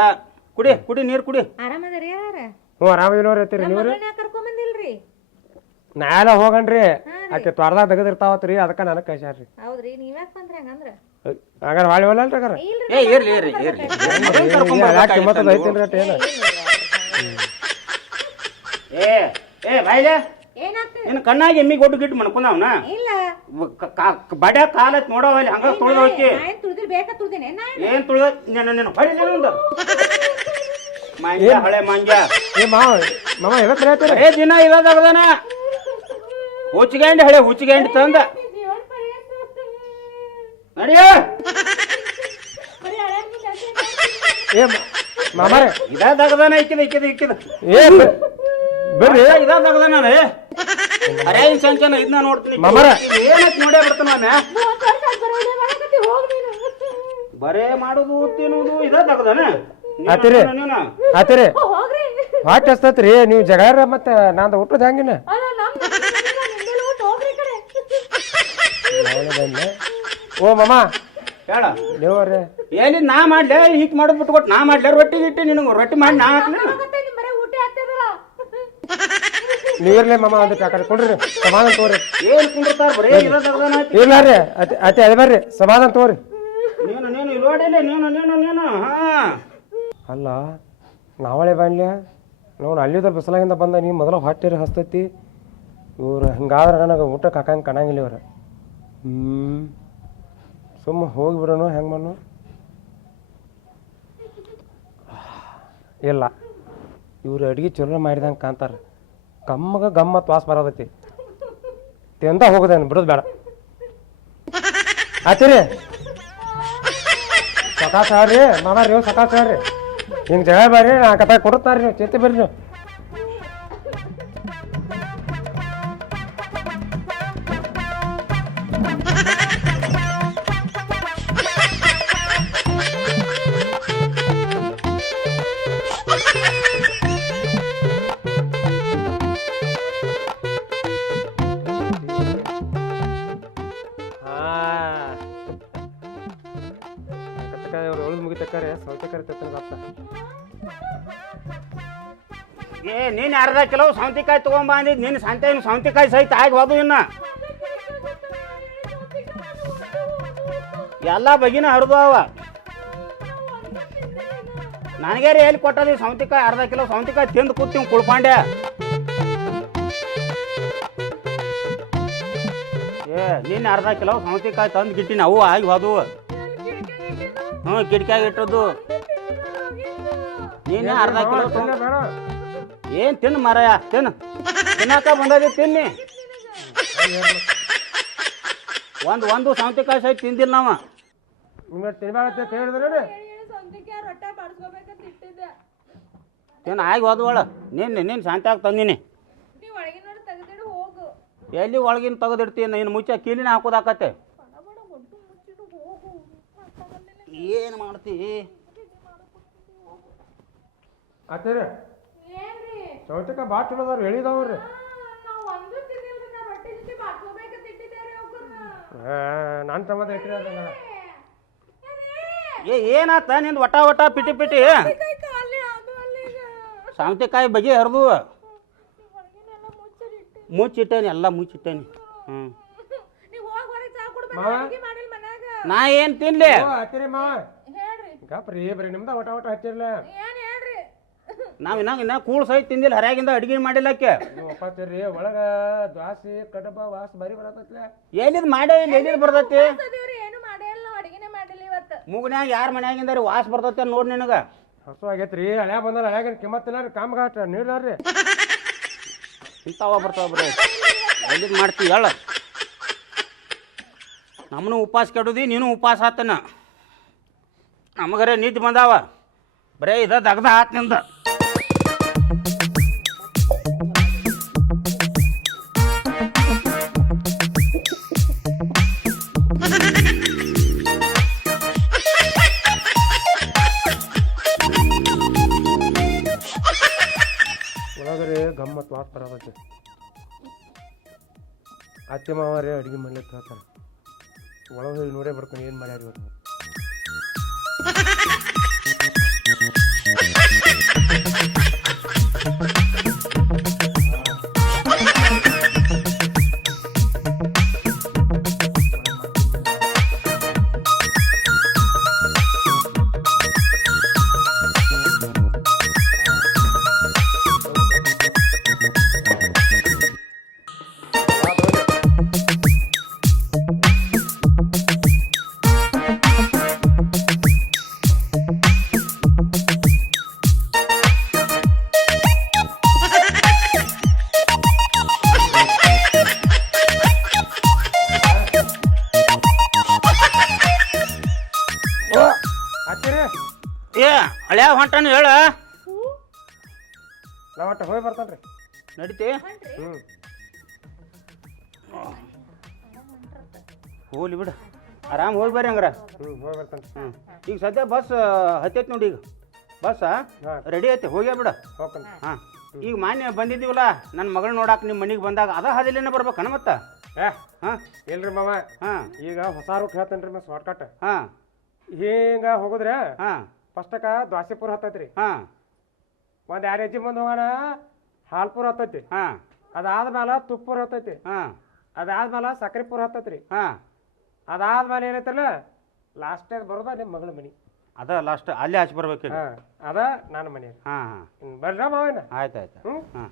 ಕುಡಿ ನೀರು ಕುಡಿ. ಆರಾಮದರಿ ಯಾರ ಹ್ಞೂ ಆರಾಮಿಲ್ಲೋರಿ ಇರ್ತೀರಿ ನೀವು ಕರ್ಕೊಂಡ್ ಬಂದಿಲ್ರಿ? ನಾಳೆ ಹೋಗಣ್ರಿ ಆಕೆ ತ್ವಾರದಾಗ ತೆಗದಿರ್ತಾವತ್ರಿ ಅದಕ್ಕೆ ನನಗೆ ಕಳ್ಸ್ಯಾರ್ರಿ. ಹೌದ್ರಿ ನೀವ್ಯಾಕ್ ಬಂದ್ರಿ ಹಂಗಂದ್ರ? ಹಂಗಾರ ಹೊಳ್ಳಿ ಹೊಲಲ್ರಿ ಹಂಗಾರ ಏ ಇರ್ಲಿ ಕಿಮ್ಮತ್ತದ ಐತಿಲ್ರಿ ಅಟ್ ಏನು ಏ ಬಾಯ್ಲೆ ಏನಾಗ್ತದೆ? ನಿನ್ನ ಕಣ್ಣಾಗಿ ಎಮ್ಮಿ ಗೊಡ್ಡು ಗಿಟ್ಟು ಮನ್ಕೊಂಡವನ ಇಲ್ಲ ಬಡ್ಯ ಕಾಲತ್ ನೋಡವಲ್ಲಿ ಹಂಗ ತುಳ್ದ ಹೋಗಿ ನಾನ್ ತುಳ್ದಿರ್ ಬೇಕಾ ತುಳ್ದಿನಿ ಏನ್ ತುಳ್ದ ನಿನ್ನ ಹೊಡಿದ ಮಂಜ ಹಳೆ ಮಂಜ ಏ ಮಾಮ ಎದಕ್ಕೆ ಹೇಳ್ತೀರಿ ಏ ದಿನ ಇರೋದಾಗದಾನ ಹುಚ್ಚಿಗೆಂಡಿ ಹಳೆ ಹುಚ್ಚಿಗೆಂಡಿ ತಂದ ನಡಿಯ ಏ ಮಾಮಾರೆ ಇದಾಗದಾನ ಇಕ್ಕಿದ ಏ ಬರ್ರಿ ಇದಾಗದಾನ ಅರೇ ಸಂಚನ ಇದನ್ನ ನೋಡ್ತೀನಿ ಮಾಮಾರ ಏನಕ್ಕೆ ನೋಡೇ ಬಿಡ್ತಾನ ಬರೇ ಮಾಡುದು ತಿನ್ನುದು ಇದಾಗದಾನ ಆತಿರಿ ಹೊಟ್ಟೆ ಹಸ್ತತ್ರಿ ನೀವು ಜಗಾರ ಮತ್ತೆ ನಂದು ಊಟದ ಹೆಂಗಿನ ಓ ಮಾಮ ಹೇಳ ನೀವ್ರಿ ಏನಿ ನಾ ಮಾಡ್ಲೆ ಹೀಗ್ ಮಾಡೋದ್ ಬಿಟ್ಕೊಟ್ ನಾ ಮಾಡ್ಲೆ ರೊಟ್ಟಿ ಗಿಟ್ಟಿ ನಿನಗೆ ರೊಟ್ಟಿ ಮಾಡಿ ನಾ ಹಾಕ್ಲಿ ನೀವಿರ್ಲಿ ಮಾಮ ಒಂದು ಕಡೆ ಕೊಡ್ರಿ ಸಮಾಧಾನ ತಗೋರಿ ಏನ್ ಕುಂಡಿರ್ತಾರ ಬರೇ ಇರೋದಾಗದಾನ ಇಲ್ಲ ರೀ ಅತಿ ಅದೇ ಬರ್ರಿ ಸಮಾಧಾನ ತಗೋರಿ ನೀನು ಇಲ್ಲೋಡಿಲ್ಲ ನೀನು ಹಾ ಅಲ್ಲ ನಾವಳೆ ಬಾಣ್ಲ್ಯ ನೋಡು ಅಲ್ಲಿದ ಬಿಸಿಲಾಗಿಂದ ಬಂದ ನೀವು ಮೊದಲು ಹೊಟ್ಟೆರಿ ಹಸ್ತೈತಿ ಇವ್ರು ಹಿಂಗಾದ್ರೆ ನನಗೆ ಊಟಕ್ಕೆ ಹಾಕಂಗೆ ಕಾಣಂಗಿಲ್ಲ ಇವ್ರು ಸುಮ್ಮ ಹೋಗಿಬಿಡೋನು ಹೆಂಗೆ ಮಣ್ಣು ಇಲ್ಲ ಇವ್ರು ಅಡುಗೆ ಚಲೋ ಮಾಡಿದಂಗೆ ಕಾಣ್ತಾರೆ ಗಮ್ಮತ್ತು ವಾಸ ಬರೋದೈತಿ ತಿಂದ ಹೋಗೋದೇನು ಬಿಡೋದು ಬೇಡ ಆಯ್ತೀರಿ ಸಕಾಸ ಹೇಳ್ರಿ ಮಾಮ ನೀವು ಸಕಾಸ ಹೇಳ್ರಿ ಹಿಂಗೆ ಜಗಳ ಬರ್ರಿ ನಾ ಕಥೆ ಕೊಡುತ್ತಾರೆ ನೀವು ಚಿಂತೆ ಬರ್ರಿ ನೀವು ಏ ನೀನ್ ಅರ್ಧ ಕಿಲೋ ಸೌಂತಿಕಾಯಿ ತಗೊಂಡ್ ಬಂದಿದ್ ನಿನ್ನ ಸೌಂತಿಕಾಯಿ ಸಹಿತ ಆಗಿ ಹೋದು ಇನ್ನ ಎಲ್ಲ ಬಗಿನ ಹರಿದು ಅವ ನನಗೇರಿ ಎಲ್ಲಿ ಕೊಟ್ಟದಿ ಸೌಂತಿಕಾಯಿ ಅರ್ಧ ಕಿಲೋ ಸೌಂತಿಕಾಯಿ ತಿಂದು ಕೂತೀವಿ ಕುಳ್ಪಾಂಡೆ ಏ ನೀನ್ ಅರ್ಧ ಕಿಲೋ ಸೌಂತಿಕಾಯಿ ತಂದು ಗಿಟ್ಟಿನ ಅವು ಆಗಿ ಹೋದು ಕಿಟಕಿಯಾಗ ಇಟ್ಟದ್ದು ನೀನೇ ಅರ್ಧ ಕಿಲೋ ಏನ್ ತಿನ್ನು ಮಾರಾಯ ತಿನ್ನಾಕ ಬಂದದಿ ತಿನ್ನಿ ಒಂದು ಸೌಂತಿಕಾಯಿ ಸಹಿತ ತಿಂದಿಲ್ಲ ನಾವ ತಿನ್ನ ಆಗಿ ಹೋದ್ವಳ ನೀನು ಶಾಂತಿಯಾಗಿ ತಂದಿನಿ ಎಲ್ಲಿ ಒಳಗಿನ ತೆಗೆದಿಡ್ತೀನಿ ನೀನು ಮುಚ್ಚ ಕೀಲಿನ ಹಾಕೋದಾಕತ್ತೆ ಏನು ಮಾಡ್ತಿ ಆತೇರಿ ಸೌತೆಕಾಯಿ ಭಾಳ ಚಲೋ ಅದಾವ್ರಿ ಹೇಳಿದವ್ರಿ ನಾನು ಸಂಬಂಧ ಇಟ್ಟಿರ ಏನಾತ ನಿಂದು ವಟ ಪಿಟಿ ಸೌತೆಕಾಯಿ ಬಗೆ ಹರಿದು ಮುಚ್ಚಿಟ್ಟೇನಿ ಎಲ್ಲ ಮುಚ್ಚಿಟ್ಟೇನಿ ನಾ ಏನ್ ತಿನ್ಲಿ ಹಚ್ಚಿರಿ ಮಾವ ಗಪ್ರಿ ಬರೀ ನಿಮ್ದ ವಟ ಹಚ್ಚಿರ್ಲ ನಾವ್ ಇನ್ನ ಕೂಳ್ ಸಹಿತ ತಿಂದಿಲ್ಲ ಹರ್ಯಾಗಿಂದ ಅಡಿಗೆ ಮಾಡಿಲ್ಲಕ್ಕೆ ಒಪ್ಪತ್ತೀರಿ ಒಳಗ ದ್ವಾಸಿ ಕಡಬ ವಾಸ ಬರಿ ಬರತ್ತಲ್ಲ ಎಲ್ಲಿದ್ ಮಾಡೇ ಇಲ್ಲ ಎಲ್ಲಿದ್ ಬರ್ತೈತಿ ಮುಗನ್ಯಾಗ ಯಾರ ಮನ್ಯಾಗಿಂದ ರೀ ವಾಸ ಬರ್ತೈತಿ ನೋಡ್ ನಿನಗ ಹಸು ಆಗೈತ್ರಿ ಹಳ್ಯಾ ಬಂದಲ್ಲ ಹಳ್ಯಾಗ ಕಿಮ್ಮತ್ತಿಲ್ಲ ರೀ ಕಾಮಗಾಟ ನೀಡ್ಲಾರ್ರಿ ಇಂಥವ ಬರ್ತಾವ ಬರೀ ಎಲ್ಲಿದ್ ಮಾಡ್ತಿ ಹೇಳ ನಮ್ಮನು ಉಪವಾಸ ಕೆಡುದಿ ನೀನು ಉಪವಾಸ ಆತನ ನಮಗರೇ ನಿದ್ದೆ ಬಂದಾವ ಬರೇ ಇದ ದಗ್ದ ಆತ್ ನಿಂದ ಅತ್ತೆ ಮಾವರೇ ಅಡುಗೆ ಮಾಡ್ಲಿಕ್ಕೆ ಹೇಳ್ತಾರೆ ಒಳಗೆ ಹೋಗಿ ನೋಡೇ ಬರ್ತಾನೆ ಏನು ಮಾಡ್ಯಾರ ಇವ್ರು. ಅತ್ತಿರಿ ಏ ಹಳ್ಯಾಗ ಹೊಂಟಾನು ಹೇಳ ನಾವು ಒಟ್ಟು ಹೋಗಿ ಬರ್ತಾನೆ ರೀ. ನಡಿತಿ ಹ್ಞೂ ಹೋಗ್ಲಿ ಬಿಡು ಆರಾಮ್ ಹೋಗಿ ಬರ್ರಿ ಹಂಗಾರ. ಹೋಗಿ ಬರ್ತಾನೆ. ಈಗ ಸದ್ಯ ಬಸ್ ಹತ್ತೈತಿ ನೋಡಿ. ಈಗ ಬಸ್ ರೆಡಿ ಐತಿ ಹೋಗ್ಯಾ ಬಿಡ. ಹೋಗ್ತಾನೆ. ಹಾಂ ಈಗ ಮಾನ್ಯ ಬಂದಿದ್ದೀವಲ್ಲ ನನ್ನ ಮಗಳು ನೋಡಾಕ ನಿಮ್ಮ ಮನೆಗೆ ಬಂದಾಗ ಅದ ಹಾದಿಲೇನೆ ಬರ್ಬೇಕನ ಮತ್ತೆ. ಹಾಂ ಇಲ್ರಿ ಮಾವ ಹಾಂ ಈಗ ಹೊಸ ರೂಟ್ ಹೇಳ್ತೇನೆ ರೀ ಮತ್ತೆ ಶಾರ್ಟ್ಕಟ್. ಹಾಂ ಹಿಂಗೆ ಹೋಗುದ್ರೆ ಹಾಂ ಫಸ್ಟಕ್ಕ ದ್ವಾಸಿಪುರ ಹತ್ತೈತ್ರಿ. ಹಾಂ ಒಂದು 2 ಹೆಜ್ಜೆ ಮುಂದೆ ಹೋಗೋಣ ಹಾಲ್ಪುರ ಹತ್ತೈತಿ. ಹಾಂ ಅದಾದ್ಮೇಲೆ ತುಪ್ಪೂರ್ ಹತ್ತೈತಿ. ಹಾಂ ಅದಾದ್ಮೇಲೆ ಸಕ್ರಿಪುರ ಹತ್ತೈತ್ರಿ. ಹಾಂ ಅದಾದ್ಮೇಲೆ ಏನೈತಲ್ಲ ಲಾಸ್ಟಾಗ ಬರೋದ ನಿಮ್ಮ ಮಗಳ ಮನೆ. ಅದ ಲಾಸ್ಟ್ ಅಲ್ಲೇ ಆಚೆ ಬರ್ಬೇಕು. ಹಾಂ ಅದ ನನ್ನ ಮನೆ. ಹಾಂ ಹಾಂ ಬರ್ರ ಮಾವಿನ. ಆಯ್ತು ಆಯ್ತು. ಹ್ಞೂ ಹಾಂ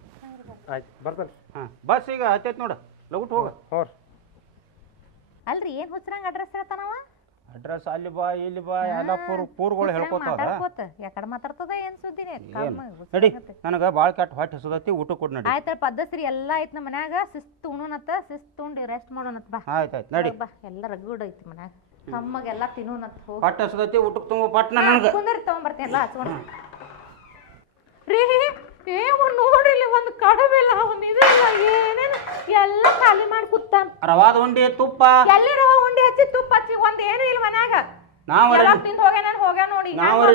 ಆಯ್ತು ಬರ್ತಾನೆ. ಹಾಂ ಬಸ್ ಈಗ ಹತ್ತೈತಿ ನೋಡು ಲಗುಟ್ ಹೋಗ. ಹ್ಞೂ ರೀ. ಅಲ್ರಿ ಏನ್ ಹುಚ್ಚರಂಗ ಅಡ್ರೆಸ್ ಹೇಳ್ತಾನವ? ಅಡ್ರೆಸ್ ಅಲ್ಲಿ ಬಾ ಇಲ್ಲಿ ಬಾ ಎಲ್ಲ ಪೂರ್ಗಳು ಹೇಳ್ಕೊತಾವ. ಯಾಕಡೆ ಮಾತಾಡ್ತದ ಏನ್ ಸುದ್ದಿನೇ ನಡಿ ನನಗೆ ಭಾಳ ಕೆಟ್ಟ ಹೊಟ್ಟೆ ಹಸುದೈತಿ ಊಟ ಕೊಟ್ಟು ನಡಿ. ಆಯ್ತ ಪದ್ಧತಿ ಎಲ್ಲ ಐತ್ ನಮ್ಮ ಮನ್ಯಾಗ. ಶಿಸ್ತು ಉಣ್ಣೋನತ್ತ ಶಿಸ್ತು ಉಂಡಿ ರೆಸ್ಟ್ ಮಾಡೋಣತ್ ಬಾ. ಆಯ್ತು ಆಯ್ತು ನಡಿ. ಬಾ ಎಲ್ಲ ರಗಡ್ ಐತಿ ಮನ್ಯಾಗ ಕಮ್ಮಗೆಲ್ಲ ತಿನ್ನೋನತ್ ಹೋಗಿ ಹೊಟ್ಟೆ ಹಸುದೈತಿ ಊಟಕ್ಕೆ ತುಂಬ ಪಟ್ನ ನನಗೆ. ಕುಂದರಿ ತಗೊಂಬರ್ತೇನೆ ಎಲ್ಲ ಹಚ್ಕೊಂಡು ರೀ. ನೋಡಿಲಿ ಒಂದು ಕಡವಿಲ್ಲ ಒಂದು ಇದಿಲ್ಲ ಏನೇನು ಎಲ್ಲ ಖಾಲಿ ಮಾಡಿ ಕೂತಾನ. ರವಾದ ಉಂಡಿ ತುಪ್ಪ ಎಲ್ಲಿ ರವ ಉಂಡಿ ಹಚ್ಚಿ ತುಪ್ಪ ಹಚ್ಚಿ ಒಂದ್ ಏನು ಇಲ್ಲ ಮನ್ಯಾಗ. ತಿಂದು ಹೋಗ್ಯಾನ ನೋಡಿ.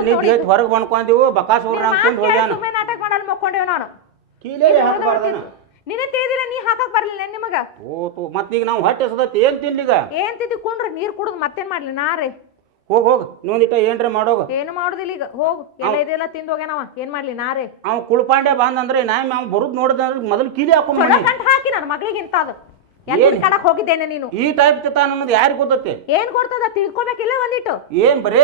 ನಿಂತು ಹೊರಗೆ ಬಂದ್ಕೊಂಡಿವು ಬಕಾಸ್ ಹೋಗ್ರ ತಿಂದು ಹೋಗ್ಯಾನ. ಸುಮ್ಮನೆ ನಾಟಕ ಮಾಡಲ್ ಮಕ್ಕೊಂಡೇವ್ ನಾನು. ಕೀಲೇ ಹಾಕಬಾರ್ದನ. ನಿನ್ನೆ ತೇದಿಲ್ಲ ನೀ ಹಾಕಕ್ ಬರ್ಲಿಲ್ಲ ನಿಮಗ. ಮತ್ತೀಗ ನಾವು ಹೊಟ್ಟೆ ಹಸುದೈತಿ ಏನ್ ತಿನ್ಲಿಗ? ಏನ್ ತಿಂದಿಕೊಂಡ್ರಿ ನೀರ್ ಕುಡಿದ್ ಮತ್ತೇನ್ ಮಾಡ್ಲಿ ನಾರೇ. ಹೋಗ್ ಇನ್ನೊಂದಿಟ್ಟ ಏನ್ರ ಮಾಡೋಗ. ಏನು ಮಾಡುದಿಲ್ಲ ಈಗ ಹೋಗು. ಎಲ್ಲ ಇದೆಲ್ಲ ತಿಂದು ಹೋಗ್ಯಾನವ ಏನ್ ಮಾಡ್ಲಿ ನಾರೇ. ಅವ್ ಕುಳ್ಪಾಂಡೆ ಬಂದಂದ್ರೆ ನಾವು ಬರುದ್ ನೋಡಿದ್ರೆ ಮೊದಲು ಕೀಲಿ ಹಾಕೊಂಡ್ ಹಾಕಿ ನನ್ನ ಮಗಳಿಗೆ ಇಂತ ಅದು ಎಲ್ಲಿ ಕಡಕ್ ಹೋಗಿದ್ದೇನೆ ನೀನು. ಈ ಟೈಪ್ ತಿಂತಾನ ಅನ್ನೋದು ಯಾರಿಗೆ ಗೊತ್ತೈತಿ? ಏನ್ ಕೊಡ್ತದ ತಿಳ್ಕೊಬೇಕಿಲ್ಲ ಒಂದಿಟ್ಟು. ಏನ್ ಬರೇ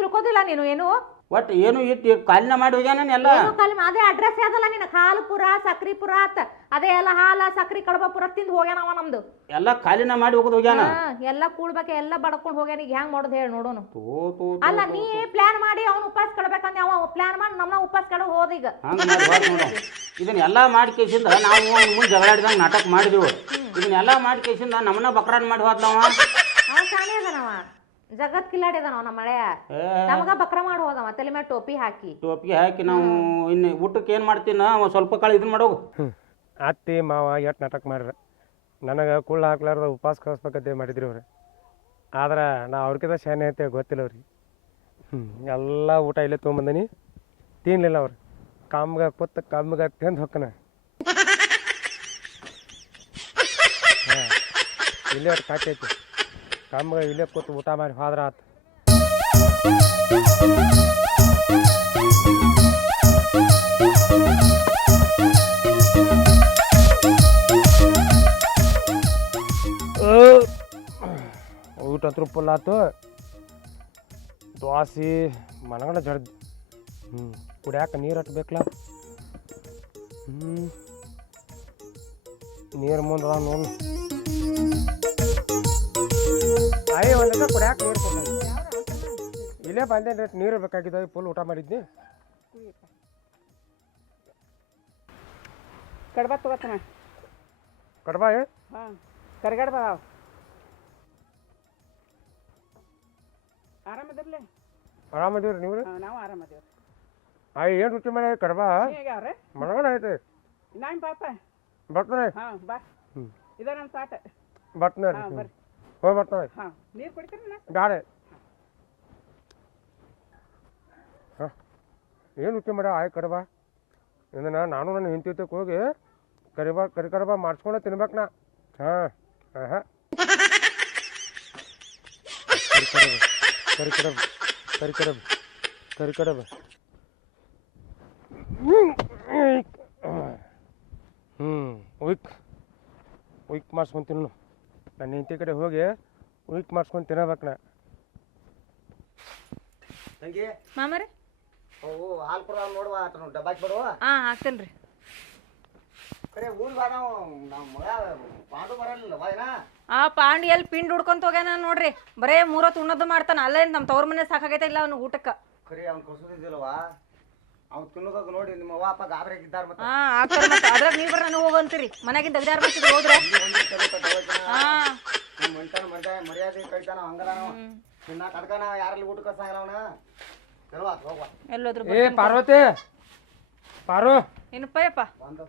ತಿಳ್ಕೋದಿಲ್ಲ ನೀನು ಏನು ಒಟ್ಟು ಏನು ಇಟ್ಟು ಕಾಲಿನ ಮಾಡಿ ಹೋಗ್ಯಾನ ಎಲ್ಲ. ಅದೇ ಅಡ್ರೆಸ್ ಯಾವ್ದಲ್ಲ ನಿನ್ನ ಹಾಲುಪುರ ಸಕ್ರಿಪುರ ಅತ್ತ ಅದೇ ಎಲ್ಲ ಹಾಲ ಸಕ್ರಿ ಕಡಬಪುರ ತಿಂದು ಹೋಗ್ಯಾನವ ನಮ್ದು. ಎಲ್ಲ ಕಾಲಿನ ಮಾಡಿ ಹೋಗೋದು ಹೋಗ್ಯಾನ. ಎಲ್ಲ ಕೂಡ್ಬೇಕ ಎಲ್ಲ ಬಡ್ಕೊಂಡ್ ಹೋಗ್ಯಾನ. ಈಗ ಹೆಂಗ್ ಮಾಡೋದು ಹೇಳಿ ನೋಡೋನು. ಅಲ್ಲ ನೀ ಪ್ಲಾನ್ ಮಾಡಿ ಅವ್ನ ಉಪವಾಸ ಕಡ್ಬೇಕಂದ ಅವ ಪ್ಲಾನ್ ಮಾಡಿ ನಮ್ಮನ್ನ ಉಪವಾಸ ಕಡ ಹೋದೀಗ. ಇದನ್ನೆಲ್ಲ ಮಾಡಿ ಕೇಸಿಂದ ನಾವು ಮುಂದೆ ಜಗಳಾಡಿದಂಗ ನಾಟಕ ಮಾಡಿದ್ವಿ. ಇದನ್ನೆಲ್ಲ ಮಾಡಿ ಕೇಸಿಂದ ನಮ್ಮನ್ನ ಬಕ್ರಾನ್ ಮಾಡಿ ಹೋದ್ಲವ. ಅವ ಶಾನೆ ಅದನವ ಜಗತ್ ಕಿಲ್ಲಾಡಿದನವ ನಮ್ಮ ಮಳೆಯ ನಮಗ ಬಕ್ರ ಮಾಡಿ ಹೋದವ ತಲೆ ಮೇಲೆ ಟೋಪಿ ಹಾಕಿ ನಾವು ಇನ್ನು ಊಟಕ್ಕೆ ಏನ್ ಮಾಡ್ತೀನ ಒಂದ್ ಸ್ವಲ್ಪ ಕಾಳ ಇದನ್ನ ಮಾಡೋಗು. ಅತ್ತಿ ಮಾವ ಎಷ್ಟು ನಾಟಕ ಮಾಡ್ರ ನನಗೆ ಕುಳ್ಳು ಹಾಕ್ಲಾರ್ದ ಉಪವಾಸ ಕಳಿಸ್ಬೇಕಂತ ಮಾಡಿದ್ರಿ ಅವ್ರು. ಆದ್ರೆ ನಾ ಅವ್ರಿಗಿಂತ ಶಾನೆ ಐತೆ ಗೊತ್ತಿಲ್ಲ ಅವ್ರಿಗೆ. ಎಲ್ಲ ಊಟ ಇಲ್ಲೇ ತೊಗೊಂಬಂದನಿ ತಿನ್ಲಿಲ್ಲ ಅವ್ರು. ಕಮ್ಗೆ ಕೂತ್ ಕಮ್ಗೆ ತಿಂದು ಹೊಕ್ಕನ. ಹಾಂ ಇಲ್ಲೇ ಅವ್ರು ಕಾಕೈತಿ ಕಮ್ಗೆ ಇಲ್ಲೇ ಕೂತು ಊಟ ಮಾಡಿ ಹೋದ್ರ ಆತು. ಊಟ ಹತ್ರ ಫುಲ್ ಆತು. ದ್ವಾಸಿ ಮನಗಡ ಜಡ್ದು ಕುಡಿಯಾಕ ನೀರು ಹಟ್ಬೇಕಲ್ಲ. ನೀರು ಮುಂದೆ ನೋಡಿ ಅಯ್ಯ ಒಂದ ಕುಡಿಯಾಕ ನೀರು ಕೊಡ. ಇಲ್ಲೇ ಬಂದೇನು ರೇಟ್ ನೀರು ಬೇಕಾಗಿದ್ದಾವೆ. ಫುಲ್ ಊಟ ಮಾಡಿದ್ನಿ. ಕಡ್ಬಾ ತಗೋತಾನ. ಕಡ್ಬಾ ಹಾಂ ಕರ್ಗಡ್ಬ ಆರಾಮದಿರ್ಲಿ. ಆರಾಮದೀವ್ರಿ ನೀವು? ನಾವು ಆರಾಮದೇವ್ರಿ. ಅಯ್ಯ ಏನು ರುಚಿ ಮಾಡಿ ಕಡ್ಬಾ ಹೇಗ್ಯಾವ್ರಿ? ಮನಗಡ ಐತೆ. ನಾನು ಪಾಪ ಬರ್ತಾನೆ. ಹಾಂ ಬಾ ಇದ ನನ್ನ ಸಾಟ. ಬರ್ತಾನೆ ಬರ್ರಿ ಹೋಗಿ ಬರ್ತಾನೆ. ಹಾಂ ನೀರು ಕುಡಿತೀರಿ? ಗಾಡೆ ಹಾಂ ಏನು ರುಚಿ ಮಾಡ ಆಯ್ ಕಡ್ಬಾ. ಇದನ್ನ ನಾನು ನನ್ನ ಹಿಂತಿದ್ದಕ್ಕೆ ಹೋಗಿ ಕರಿಕಡಬ ಮಾಡಿಸ್ಕೊಂಡು ತಿನ್ಬೇಕು ನಾ. ಹಾಂ ಹಾಂ ಕರಿಕಡಬ ಉಯ್ಕ್ ಮಾಡಿಸ್ಕೊಂಡು ತಿನ್ನು. ನನ್ನ ಹೆಂಡತಿ ಕಡೆ ಹೋಗಿ ಉಯ್ಕ್ ಮಾಡಿಸ್ಕೊಂಡು ತಿನ್ನಬೇಕು ನಾ. ತಂಗಿ ಮಾಮರಿ ಅವು ಹಾಲು ಕೊಡುವ ನೋಡುವ ಆತ ಡಬ್ಬಾಕಿ ಬಿಡುವ. ಹಾಂ ಹಾಕ್ತೇನೆ. ಕರೆ ಊರ್ ಬಾ ನಾವು ನಮ್ಮ ಮಗ ಪಾಂಡು ಬರಲಿಲ್ಲ ವಾಯ್ನಾ. ಆ ಪಾಂಡಿ ಎಲ್ಲಿ ಪಿಂಡ್ ಹುಡ್ಕೊಂತ ಹೋಗ್ಯಾನ ನೋಡ್ರಿ. ಬರೇ 3 ಹೊತ್ತು ಉಣ್ಣೋದು ಮಾಡ್ತಾನ. ಅಲ್ಲೇ ನಮ್ಮ ತವ್ರ ಮನೆ ಸಾಕಾಗೈತೆ ಇಲ್ಲ ಅವ್ನು ಊಟಕ್ಕೆ. ಕರೆ ಅವ್ನು ಕಳ್ಸೋದಿದ್ದಿಲ್ಲವಾ, ಅವ್ನು ತಿನ್ನೋದಾಗ ನೋಡಿ ನಿಮ್ಮ ಅವ್ವ ಅಪ್ಪ ಗಾಬರಿಯಾಗಿ ಇದ್ದಾರೆ. ಮತ್ತೆ ಹಾಂ ಆಗ್ತಾರೆ ಮತ್ತೆ. ಅದ್ರಾಗ ನೀವು ಬರ್ರ ನಾನು ಹೋಗಂತೀರಿ ಮನೆಗಿಂದ ತೆಗ್ದಾರ ಬರ್ತಿದ್ರು ಹೋದ್ರೆ. ಹಾಂ ನಮ್ಮ ಮಂಟನ ಮರ್ಯಾದೆ ಕಳಿತಾನ ಹಂಗಲ್ಲ ನಾವು ತಿನ್ನಾಕ ಅದಕ್ಕ ನಾವು ಯಾರಲ್ಲಿ ಊಟಕ್ಕೆ ಸಾಗಲ್ಲ ಅವನ ಕೆಲವಾತ್ ಹೋಗುವ. ಎಲ್ಲೋದ್ರು ಏ ಪಾರ್ವತಿ ಪಾರು ಏನಪ್ಪ ಯಪ್ಪ ಒಂದು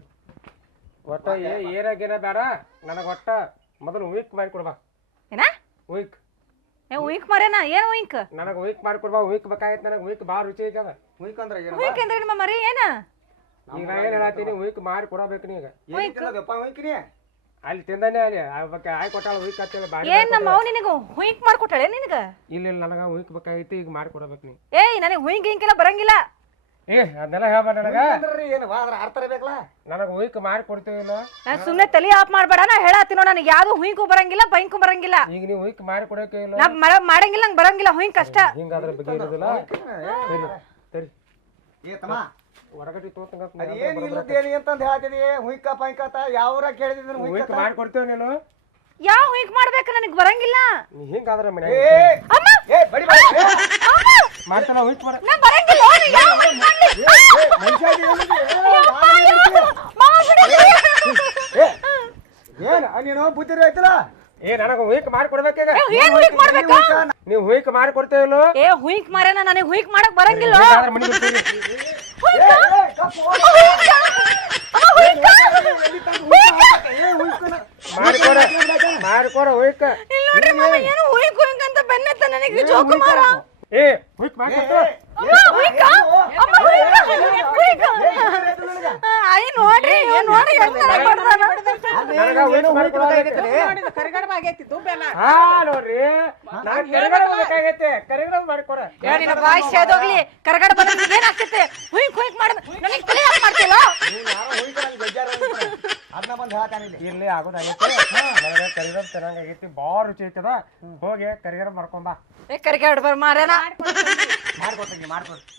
ಒಟ್ಟ ಏನಾಗೇನ ಬೇಡ ನನಗೆ ಒಟ್ಟ ಮೊದಲು ಉಯ್ಕ್ ಮಾಡಿ ಕೊಡ್ಬಾ. ಏನ ಉಯ್ಕ್ ಉಯ್ಕ್ ಮರೇನ ಏನು ಉಯ್ಕ್? ನನಗೆ ಉಯ್ಕ್ ಮಾಡಿ ಕೊಡ್ಬಾ. ಉಯ್ಕ್ ಬೇಕಾಗೈತೆ ನನಗೆ. ಉಯ್ಕ್ ಭಾಳ ರುಚಿ ಐತದ. ಉಯ್ಕ್ ಅಂದ್ರೆ ಏನು? ಉಯ್ಕ್ ಅಂದ್ರೆ ನಿಮ್ಮ ಮರಿ ಏನ? ಈಗ ನಾ ಏನು ಹೇಳತ್ತೀನಿ, ಉಯ್ಕ್ ಮಾಡಿ ಕೊಡಬೇಕು ನೀಗ. ಏನಪ್ಪ ಉಯ್ಕ್ರಿ? ಅಲ್ಲಿ ತಿಂದಾನೆ ಅಲ್ಲಿ ಬಗ್ಗೆ ಆಯ್ ಕೊಟ್ಟಾಳ ಉಯ್ಕ್ ಹತ್ತಿಲ್ಲ ಬಾರಿ. ಏನ್ ನಮ್ಮ ಅವ್ ನಿನಗ ಹುಯ್ಕ್ ಮಾಡ್ಕೊಟ್ಟಾಳೆ ನಿನಗ? ಇಲ್ಲ ನನಗೆ ಉಯ್ಕ್ ಬೇಕಾಗೈತಿ, ಈಗ ಮಾಡಿ ಕೊಡಬೇಕು ನೀ. ಏಯ್ ನನಗೆ ಹುಯ್ಕ್ ಗಿಂಕೆಲ್ಲ ಬರಂಗಿಲ್ಲ. ಏ ಅದನ್ನೆಲ್ಲ ಹೇಳ್ಬೇಡ ನನಗೆ. ಅಂದ್ರೆ ಏನು ಅದ್ರ ಅರ್ಥ ಬೇಕಲ್ಲ. ನನಗೆ ಉಯ್ಕ್ ಮಾಡಿ ಕೊಡ್ತೀವಿಲ್ಲ. ನಾನು ಸುಮ್ಮನೆ ತಲೆ ಆಫ್ ಮಾಡ್ಬೇಡ. ನಾ ಹೇಳತ್ತೀನಿ ನನಗೆ ಯಾವ್ದು ಹುಯ್ಕು ಬರಂಗಿಲ್ಲ ಬೈಂಕು ಬರಂಗಿಲ್ಲ. ಈಗ ನೀವು ಉಯ್ಕ್ ಮಾಡಿ ಕೊಡೋಕೆ ಇಲ್ಲ. ನಾ ಮಾಡಂಗಿಲ್ಲ ನಂಗೆ ಬರಂಗಿಲ್ಲ ಹುಯ್ಕ್ ಅಷ್ಟ. ಹಿಂಗಾದ್ರೆ ಬಗ್ಗೆ ಇರೋದಿಲ್ಲ. ಸರಿ ಏ ತಮ್ಮ ಹೊರಗಡೆ ತೋತಂಗ ಅದೇನು ಇಲ್ಲದೇನಿ ಅಂತಂದು ಹೇಳ್ತಿದಿ. ಹುಯ್ಕ ಪೈಕತ ಯಾವ್ರ ಕೇಳಿದ್ರು ಉಯ್ಕ್ ಮಾಡಿ ಕೊಡ್ತೇವೆ ನೀನು. ಯಾವ ಹುಯ್ಕ್ ಮಾಡ್ಬೇಕು ನನಗೆ ಬರಂಗಿಲ್ಲ. ನೀ ಹಿಂಗಾದ್ರೆ ಮನೆ ಅಮ್ಮ ಏ ಬಡಿ ಬಡಿ ಮಾಡ್ತಾನ ಉಯ್ಕ್ ಮಾಡ. ನಾ ಬರಂಗಿಲ್ಲ. ಯಾವ ಹುಯ್ಕ್ ಮಾಡ್ಲಿ? ಏನ್ ನೀನು ಬುದ್ಧಿ ಐತಲ್ಲ. ಏ ನನಗೆ ಉಯ್ಕ್ ಮಾಡಿ ಕೊಡ್ಬೇಕೀಗ. ಏನ್ ಹುಯ್ಕ್ ಮಾಡ್ಬೇಕು? ನೀವು ಹುಯ್ಕ್ ಮಾಡಿ ಕೊಡ್ತೇವಿಲ್ಲ. ಏ ಹುಯ್ಕ್ ಮಾರೇನ ನನಗೆ ಹುಯ್ಕ್ ಮಾಡಕ್ ಬರಂಗಿಲ್ಲ. ಮಾಡಿಕೊಡ ಹುಯ್ಕ್. ನೋಡ್ರಿ ಮಾಮ ಏನು ಹುಯ್ಕ್ ಹುಯ್ಕ್ ಅಂತ ಬೆನ್ನತ್ತ ನನಗೆ ಜೋಕು ಮಾರ. ಏ ಹುಯ್ಕ್ ಮಾಡಿ ಅಯ್ಯ ನೋಡ್ರಿ ನೋಡಿ ಕರಿಗಡಬ ಆಗೈತಿ ದುಬ್ಬೆಲ್ಲ. ಹಾ ನೋಡ್ರಿ ನಾನು ಕರಿಗಡಬ ಬೇಕಾಗೈತೆ. ಕರಿಗಡಬ ಮಾಡಿಕೊಡ. ನಿನ್ನ ಬಾಯಿ ಸೇದೋಗ್ಲಿ. ಕರಗಡ ಬಂದ್ರೆ ಏನಾಗ್ತೈತೆ? ಹುಯ್ಕ್ ಹುಯ್ಕ್ ಮಾಡ ನನಗೆ ತಲೆ ಹಾಕಿ ಮಾಡ್ತಿಲ್ಲ. ಅದನ್ನ ಬಂದು ಹೇಳ್ತಾನೆ ಇಲ್ಲಿ ಆಗೋದಾಗೈತೆ. ನನಗೆ ಕರಿಗಡಬ ಚೆನ್ನಾಗೈತಿ, ಭಾಳ ರುಚಿ ಐತದ. ಹೋಗಿ ಕರಿಗಡಬ ಮಾಡ್ಕೊಂಬಾ. ಏ ಕರಿಗಡ ಬರ್ ಮಾರೇನ ಮಾಡ್ಕೊಡ್ತೀನಿ ಮಾಡ್ಕೊಡ್ತೀನಿ.